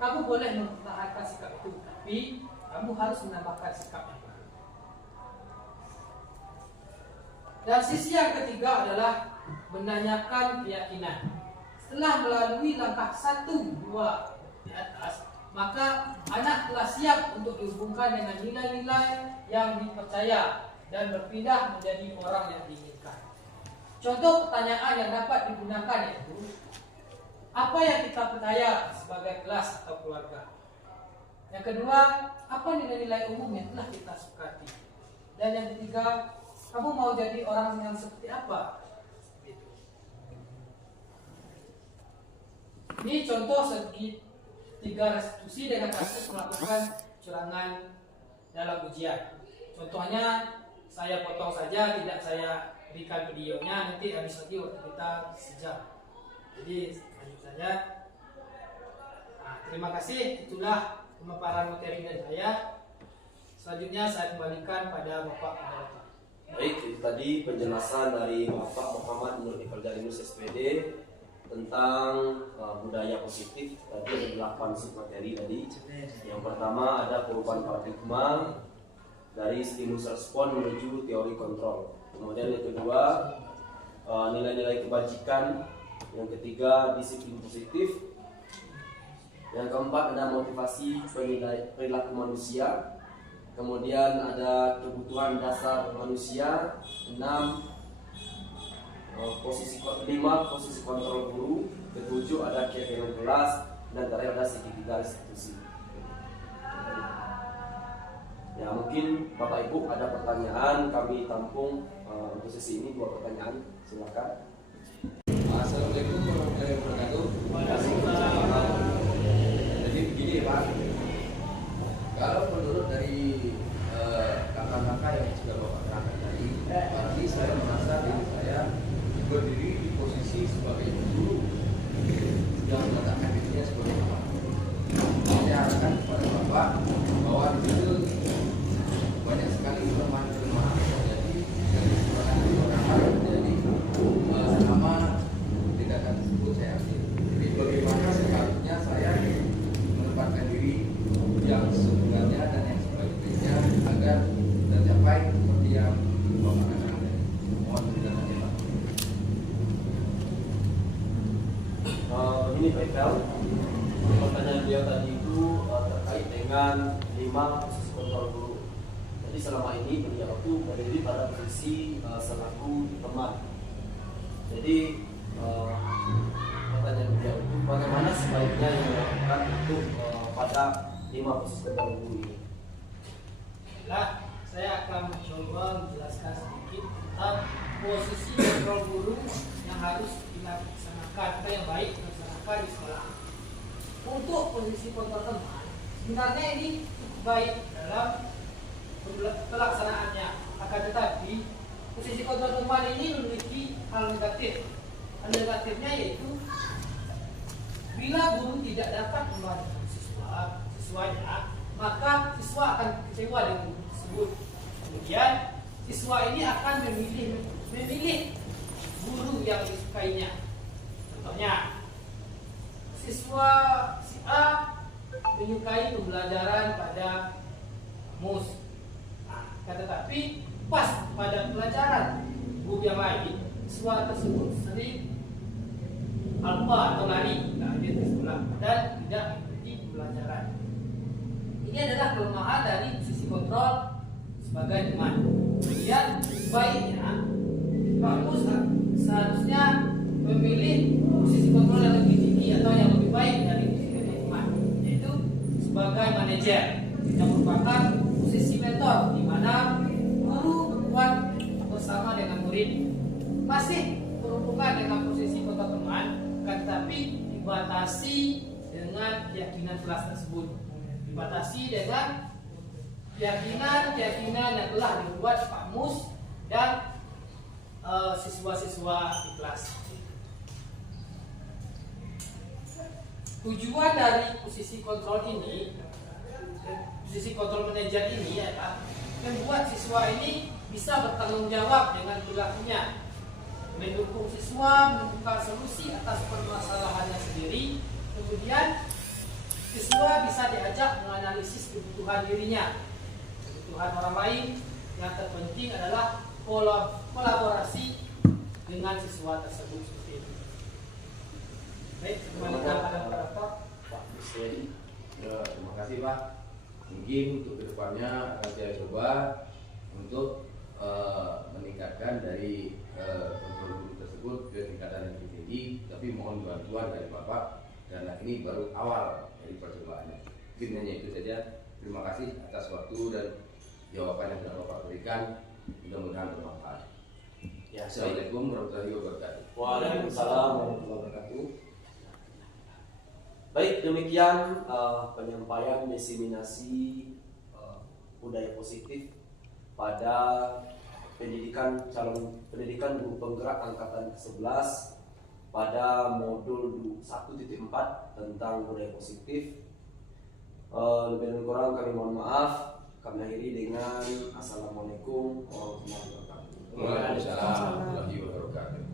kamu boleh mempertahankan sikap itu, tapi kamu harus menambahkan sikap yang baru. Dan sisi yang ketiga adalah menanyakan keyakinan. Setelah melalui langkah 1, 2 di atas, maka anak telah siap untuk dihubungkan dengan nilai-nilai yang dipercaya dan berpindah menjadi orang yang diinginkan. Contoh pertanyaan yang dapat digunakan yaitu, apa yang kita percaya sebagai kelas atau keluarga? Yang kedua, apa nilai-nilai umum yang telah kita sepakati? Dan yang ketiga, kamu mau jadi orang yang seperti apa? Ini contoh segitiga restitusi dengan kasus melakukan kecurangan dalam ujian. Contohnya, saya potong saja, tidak saya berikan videonya, nanti habis lagi waktu kita sejam. Jadi lanjut saja. Nah, terima kasih, itulah pemaparan materi dari saya. Selanjutnya saya kembalikan pada Bapak Moderator. Baik, itu tadi penjelasan dari Bapak Muhammad Nur Ifarjalinus SPD tentang budaya positif. Tadi ada 8 materi tadi. Yang pertama ada perubahan paradigma dari stimulus respon menuju teori kontrol. Kemudian yang kedua nilai-nilai kebajikan. Yang ketiga disiplin positif. Yang keempat ada motivasi perilaku manusia. Kemudian ada kebutuhan dasar manusia. 6 posisi kontrol guru, ketujuh ada keyakinan kelas, dan terakhir ada segitiga institusi. Ya, mungkin Bapak Ibu ada pertanyaan, kami tampung untuk sesi ini 2 pertanyaan, silakan. Assalamualaikum warahmatullahi wabarakatuh. Jadi begini ya Pak, kalau menurut dari kakak-kakak yang sudah Bapak terangkan tadi, pasti saya merasa diri saya berdiri di posisi sebagai guru yang meletakkan dirinya sebagai Bapak. Saya harapkan kepada Bapak bahwa di situ banyak sekali kelemahan-kelemahan yang terjadi dan kekurangan-kekurangan yang terjadi selama tindakan tersebut saya ambil. Jadi bagaimana seharusnya saya menempatkan diri yang sebenarnya dan yang sebaik-baiknya agar tercapai seperti yang Bapak katakan tadi. Mohon penjelasannya Pak. Ini Pak Ifel, pertanyaan beliau tadi itu terkait dengan 5 posisi kontrol guru. Jadi selama ini beliau itu berdiri pada posisi selaku teman. Jadi pertanyaan beliau itu bagaimana sebaiknya yang dilakukan untuk pada 5 posisi kontrol guru ini? Nah, saya akan mencoba menjelaskan sedikit tentang posisi kontrol guru yang harus dilaksanakan atau yang baik dilaksanakan di sekolah. Untuk posisi kontrol teman, sebenarnya ini cukup baik dalam pelaksanaannya. Akan tetapi posisi kontrol teman ini memiliki hal negatif. Hal negatifnya yaitu bila guru tidak dapat membantu siswanya, maka siswa akan kecewa dengan guru tersebut. Kemudian siswa ini akan memilih guru yang disukainya. Contohnya, siswa si A menyukai pembelajaran pada MUS. Tetapi pas pada pelajaran guru yang lain, siswa tersebut sering alpa atau lari dia ke sekolah dan tidak mengikuti pembelajaran. Ini adalah kelemahan dari sisi kontrol sebagai teman. Kemudian sebaiknya Pak Mus seharusnya memilih posisi kontrol yang lebih tinggi atau yang lebih baik dari posisi teman, yaitu sebagai manajer yang merupakan posisi mentor di mana guru berbuat bersama dengan murid. Masih berhubungan dengan posisi kontrol teman, tetapi dibatasi dengan keyakinan kelas tersebut. Dibatasi dengan keyakinan yang telah dibuat Pak Mus dan siswa-siswa di kelas. Tujuan dari posisi kontrol ini, posisi kontrol manajer ini adalah membuat siswa ini bisa bertanggung jawab dengan perilakunya, mendukung siswa menemukan solusi atas permasalahannya sendiri. Kemudian siswa bisa diajak menganalisis kebutuhan dirinya, kebutuhan orang lain. Yang terpenting adalah kolaborasi dengan siswa tersebut seperti itu. Baik, kembalikan pada Pak Presiden. Terima kasih Pak. Mungkin untuk kedepannya akan saya coba untuk meningkatkan dari kontrol guru tersebut ke tingkatan yang lebih tinggi. Tapi mohon bantuan dari Bapak karena ini baru awal dari percobaannya. Mungkin hanya itu saja. Terima kasih atas waktu dan jawaban yang sudah Bapak berikan. Mudah-mudahan bermanfaat. Ya, Assalamualaikum warahmatullahi wabarakatuh. Waalaikumsalam warahmatullahi wabarakatuh. Baik, demikian penyampaian diseminasi budaya positif pada pendidikan guru penggerak angkatan ke-11 pada modul 1.4 tentang budaya positif. Lebih dan kurang kami mohon maaf. Kami akhiri dengan Assalamualaikum warahmatullahi wabarakatuh. Waalaikumsalam warahmatullahi wabarakatuh.